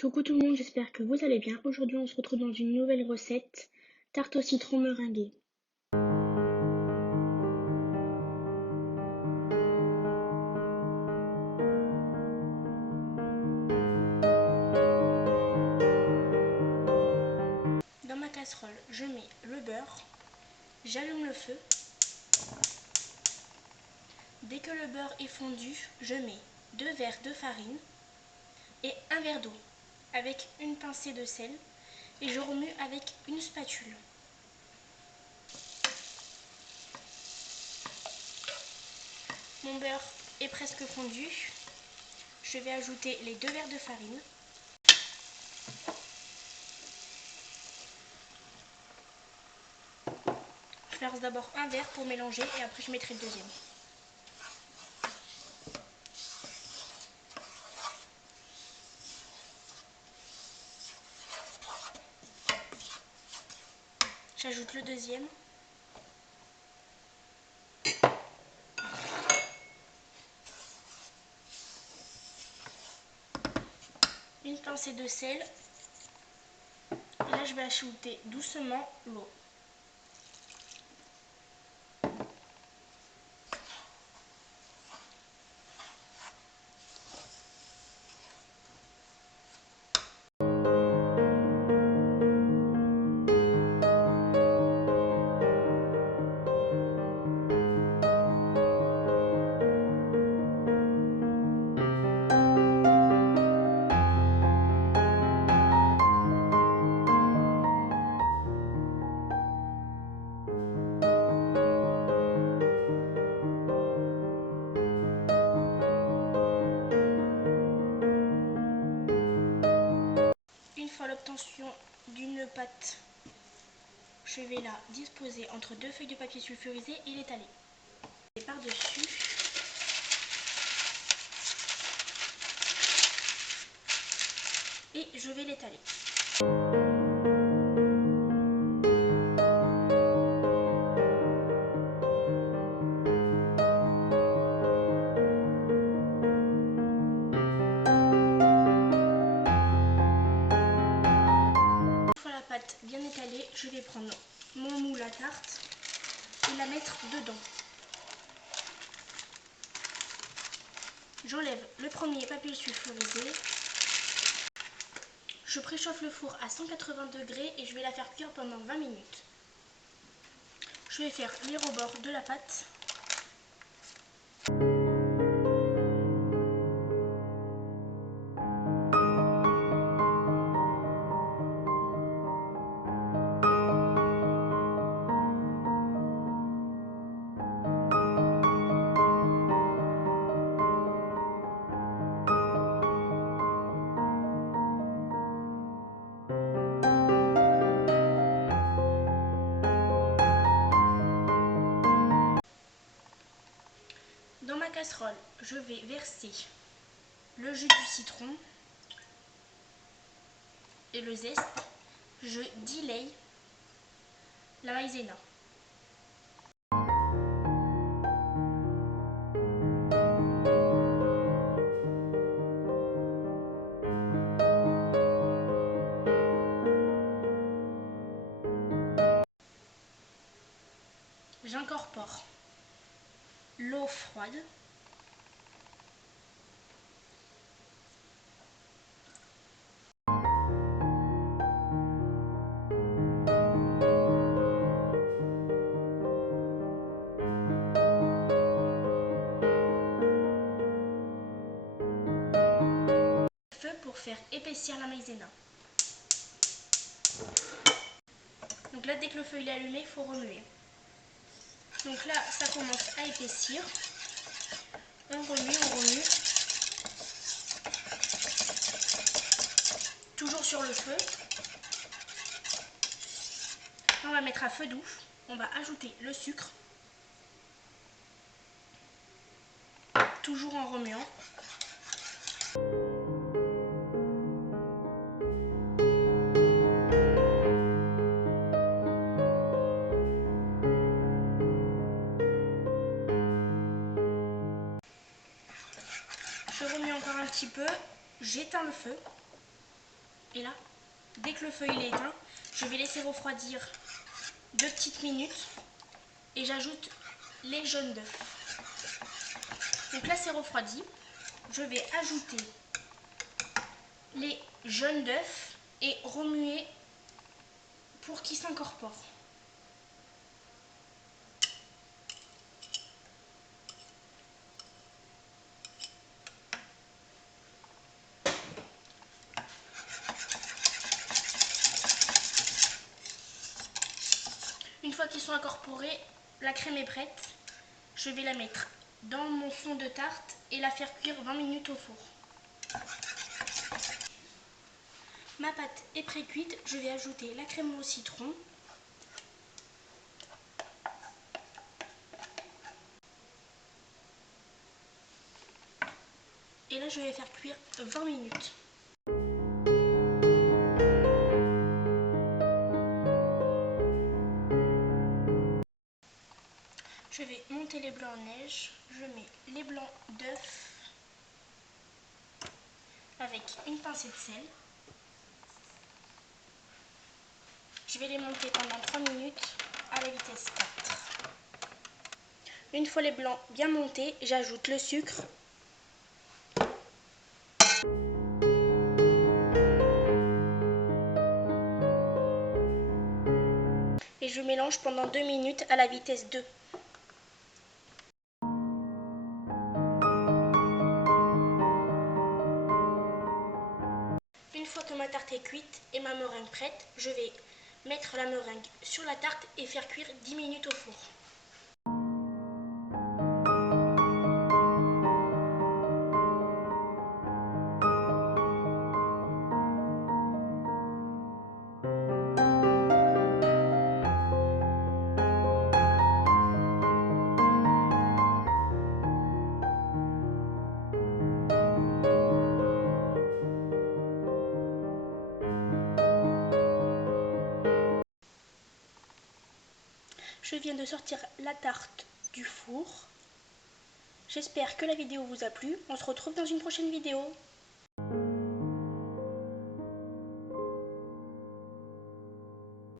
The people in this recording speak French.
Coucou tout le monde, j'espère que vous allez bien. Aujourd'hui, on se retrouve dans une nouvelle recette, tarte au citron meringuée. Dans ma casserole, je mets le beurre, j'allume le feu. Dès que le beurre est fondu, je mets 2 verres de farine et un verre d'eau avec une pincée de sel et je remue avec une spatule. Mon beurre est presque fondu. Je vais ajouter les 2 verres de farine. Je verse d'abord un verre pour mélanger et après je mettrai le deuxième. J'ajoute le deuxième. Une pincée de sel. Et là, je vais ajouter doucement l'eau. Une fois l'obtention d'une pâte, je vais la disposer entre 2 feuilles de papier sulfurisé et l'étaler. Et par-dessus, et je vais l'étaler. Une fois la pâte bien étalée, je vais prendre mon moule à tarte et la mettre dedans. J'enlève le premier papier sulfurisé. Je préchauffe le four à 180 degrés et je vais la faire cuire pendant 20 minutes. Je vais faire les rebords de la pâte. Dans ma casserole, je vais verser le jus du citron et le zeste. Je dilaye la maïzena. J'incorpore l'eau froide. Feu pour faire épaissir la maïzena. Donc là, dès que le feu est allumé, il faut remuer. Donc là, ça commence à épaissir. On remue, on remue. Toujours sur le feu. On va mettre à feu doux. On va ajouter le sucre. Toujours en remuant. Je remue encore un petit peu. J'éteins le feu. Et là, dès que le feu il est éteint, je vais laisser refroidir 2 petites minutes et j'ajoute les jaunes d'œufs. Donc là c'est refroidi, je vais ajouter les jaunes d'œufs et remuer pour qu'ils s'incorporent. Une fois qu'ils sont incorporés, la crème est prête. Je vais la mettre dans mon fond de tarte et la faire cuire 20 minutes au four. Ma pâte est pré-cuite, je vais ajouter la crème au citron. Et là, je vais faire cuire 20 minutes. Je vais monter les blancs en neige. Je mets les blancs d'œufs avec une pincée de sel. Je vais les monter pendant 3 minutes à la vitesse 4. Une fois les blancs bien montés, j'ajoute le sucre. Et je mélange pendant 2 minutes à la vitesse 2. Une fois que ma tarte est cuite et ma meringue prête, je vais mettre la meringue sur la tarte et faire cuire 10 minutes au four. Je viens de sortir la tarte du four. J'espère que la vidéo vous a plu. On se retrouve dans une prochaine vidéo.